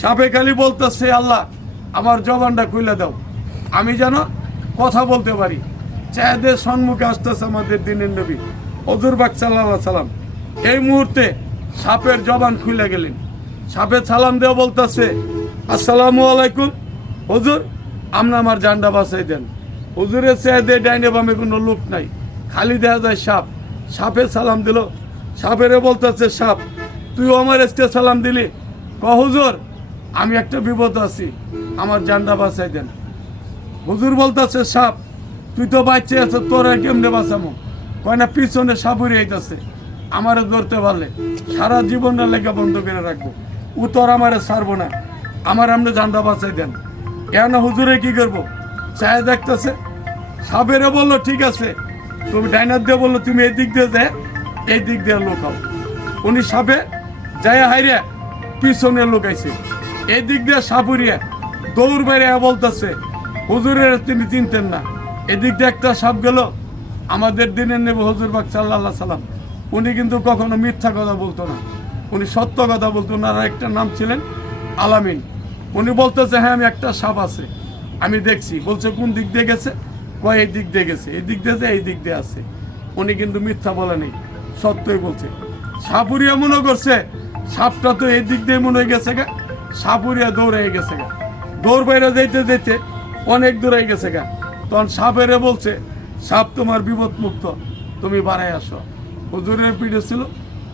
সাপে খালি বলতেছে, আল্লাহ, আমার জবানটা খুলে দাও। আমি যেন কথা বলতে পারি। চাঁদের সম্মুখে আসতেছে আমাদের দিনের নবী। হজুর বাক সাল্লাহ সাল্লাম, এই মুহূর্তে সাপের জবান খুলে গেলেন। সাপে সালাম দেওয়া বলতেছে, আসসালামু আলাইকুম, হুজুর, আপনি আমার জান্ডা বাঁচাই দেন। হুজুরের চেয়ে ডাইনে বামে কোনো লোক নাই। খালি দেওয়া যায় সাপ। সাপে সালাম দিল। সাপেরে বলতেছে, সাপ, তুই আমার এসকে সালাম দিলি? ক, হুজুর আমি একটা বিপদ আছি। আমার জান্ডা বাঁচাই দেন। হুজুর বলতেছে, সাপ, তুই তো বাচ্চা আছে, তোরা কেমনে বাঁচামো কয় না, পিছনে সাপুরি আইতাছে। আমারে ধরতে পারলে সারা জীবনটা লেখা বন্ধ করে রাখব। ও তোর আমারে ছাড়বো না। আমার আপনি জান্ডা বাঁচাই দেন। কেন হুজুরে কি করব? চায় দেখতেছে। সাপেরে বলল, ঠিক আছে। তুমি ডাইনার দিয়ে বলল, তুমি এই দিক দিয়ে যায় এই দিক দিয়ে লোকাও। উনি সাপে যায় হাইরে পিছনে লোকাইছে। এই দিক দিয়ে সাপুরিয়া দৌড় বেড়ে বলতেছে, হুজুরের তিনি চিনতেন না। এদিক দিয়ে একটা সাপ গেল, আমাদের দিনের নেব হজুর বাক সাল্লাহ সাল্লাম, উনি কিন্তু কখনো মিথ্যা কথা বলতো না। উনি সত্য কথা বলতো না একটা নাম ছিলেন আলামিন। উনি বলতেছে হ্যাঁ আমি একটা সাপ আছে, আমি দেখছি। বলছে, কোন দিক দিয়ে গেছে? কয়, এই দিক দিয়ে গেছে। এই দিক দিয়ে যে এই দিক দিয়ে আছে। উনি কিন্তু মিথ্যা বলে নেই, সত্যই বলছে। সাপুরিয়া মনে করছে, সাপটা তো এই দিক দিয়ে মনে হয়ে গেছে গা। সাপুরিয়া দৌড়ে গেছে গা। দৌড় বাইরে যেতে যেতে অনেক দূরে গেছে গা। তখন সাপেরে বলছে, সাপ তোমার বিপদ মুক্ত তুমি বাড়াই আসো। হুজুরের পিঠে ছিল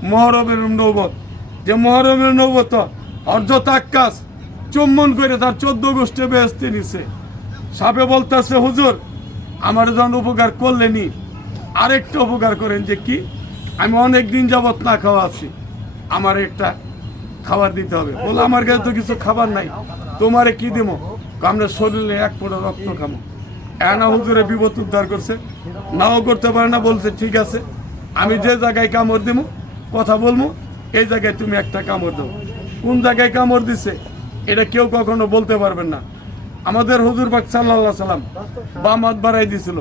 মহরমের নৌবত। যে মহরমের নৌবত অর্ধ তাক্কাস চুম্বন করে তার চোদ্দ গোষ্ঠী বেহস্তি নিছে। সাপে বলতেছে, হুজুর, আমার যখন উপকার করলেনি, আরেকটা উপকার করেন যে কি? আমি অনেক দিন যাবত না খাওয়া আছি। আমার একটা খাবার দিতে হবে। বলে, আমার কাছে তো কিছু খাবার নাই। তোমারে কি দেবো আমরা শরীরে এক ফোঁটা রক্ত খামো। এনা হুজুরে বিপদ উদ্ধার করছে। নাও করতে পারে না, বলছে, ঠিক আছে, আমি যে জায়গায় কামড় দেবো কথা বলব এই জায়গায় তুমি একটা কামড় দেবো কোন জায়গায় কামড় দিছে, এটা কেউ কখনো বলতে পারবেন না। আমাদের হুজুর বাক সাল্লাহ সাল্লাম বাম হাত বাড়াই দিছিল।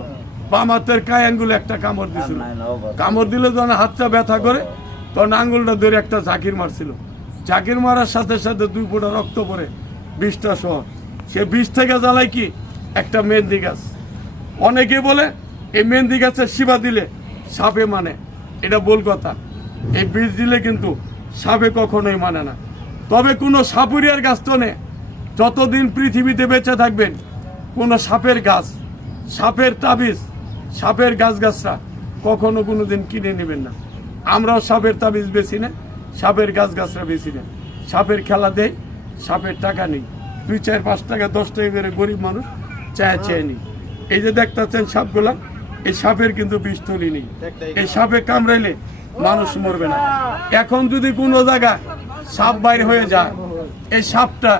বাম হাতের কায় আঙ্গুলে একটা কামড় দিছিল। কামড় দিলে যখন হাতটা ব্যথা করে, তখন আঙ্গুলটা ধরে একটা ঝাঁকির মারছিল। জাকির মারার সাথে সাথে দুই ফোঁটা রক্ত পড়ে, বিষটা সহ। সে বিষ থেকে জ্বালায় কি? একটা মেহেন্দি গাছ। অনেকে বলে, এই মেহেন্দি গাছের শিবা দিলে সাপে মানে। এটা ভুল কথা। এই বীজ দিলে কিন্তু সাপে কখনোই মানে না। তবে কোনো সাপুরিয়ার গাছ তো নেই। যতদিন পৃথিবীতে বেঁচে থাকবেন, কোনো সাপের গাছ, সাপের তাবিজ, সাপের গাছ গাছরা কখনো কোনো দিন কিনে নেবেন না। আমরাও সাপের তাবিজ বেশি না। সাপের গাছ গাছরা বেশি না সাপের খেলা দেয় সাপের টাকা নেই। দুই, চার, পাঁচ টাকা, দশ টাকা করে গরিব মানুষ চায়, চেয়ে নি এই যে দেখতেছেন সাপগুলা, এই সাপের কিন্তু বিষতলি নেই। এই সাপে কামড়াইলে মানুষ মরবে না। এখন যদি কোনো জায়গা সাপ বাইর হয়ে যায়, এই সাপটা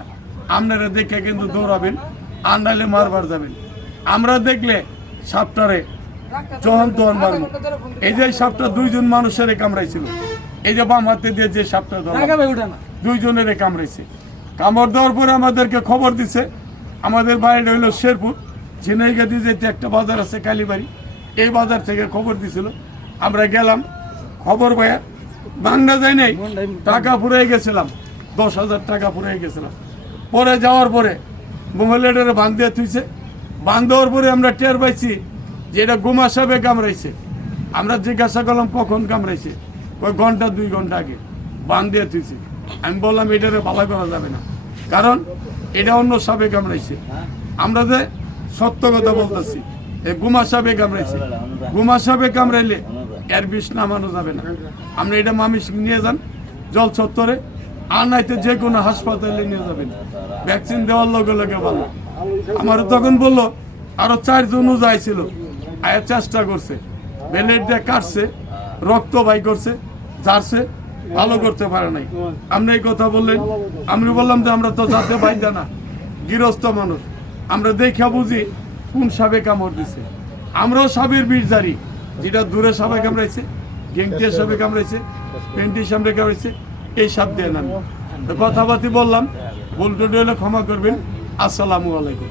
আপনারা দেখে কিন্তু দৌড়াবেন আর নাইলে মারবার যাবেন। আমরা দেখলে সাপটারে যখন তখন মারবো। এই যে সাপটা দুইজন মানুষের কামড়াইছিল। এই যে বাম হাতে দিয়ে যে সাপটা ধরলাম দুইজনের কামড়াইছে। কামড় দেওয়ার পরে আমাদেরকে খবর দিছে আমাদের বাড়িটা হইল শেরপুর। ঝিনাইগাতি যেতে একটা বাজার আছে কালীবাড়ি এই বাজার থেকে খবর দিছিল। আমরা গেলাম খবর পাইয়া বাংলা যায় নাই টাকা ফুরাই গেছিলাম দশ হাজার টাকা ফুরাই গেছিলাম। পরে যাওয়ার পরে মহিলাটারে বান্ধ দিয়ে থুইছে। বান্ধ দেওয়ার পরে আমরা টের পাইছি যে এটা গোমা সাহেবে কামড়াইছে। আমরা জিজ্ঞাসা করলাম কখন কামড়াইছে? ওই ঘণ্টা, দুই ঘণ্টা আগে বান দিয়ে থুইছে। আমি বললাম এটারে ভালো করা যাবে না। কারণ এটা অন্য সাপে কামড়াইছে। আমরা যে সত্য কথা বলতেছি, এই গুমা সাপে কামড়াইছে। গুমা সাপে কামড়াইলে এর বিষ নামানো যাবে না। আমরা এটা মামিস নিয়ে যান, জল চত্বরে। আর নাইতে যে কোনো হাসপাতালে নিয়ে যাবেন। ভ্যাকসিন দেওয়ার লগে লগে ভালো। আমার তখন বলল, আরও চারজন যাইছিল আয়া চেষ্টা করছে। বেলেট দিয়ে কাটছে, রক্ত বাই করছে। যারছে ভালো করতে পারে নাই। আপনি এই কথা বললেন, আমি বললাম যে আমরা তো যাতে বাইদা না, গৃহস্থ মানুষ। আমরা দেখা বুঝি কোন সাবে কামড় দিছে। আমরাও সাবের বিষ জারি, যেটা দূরে সাপে কামড়াইছে গেংটিয়া সাপে কামড়াইছে পেন্টি সামনে কামড়াইছে, এই সাপ দিয়ে নামি কথাবার্তি বললাম, ভুল ক্ষমা করবেন। আসসালামু আলাইকুম।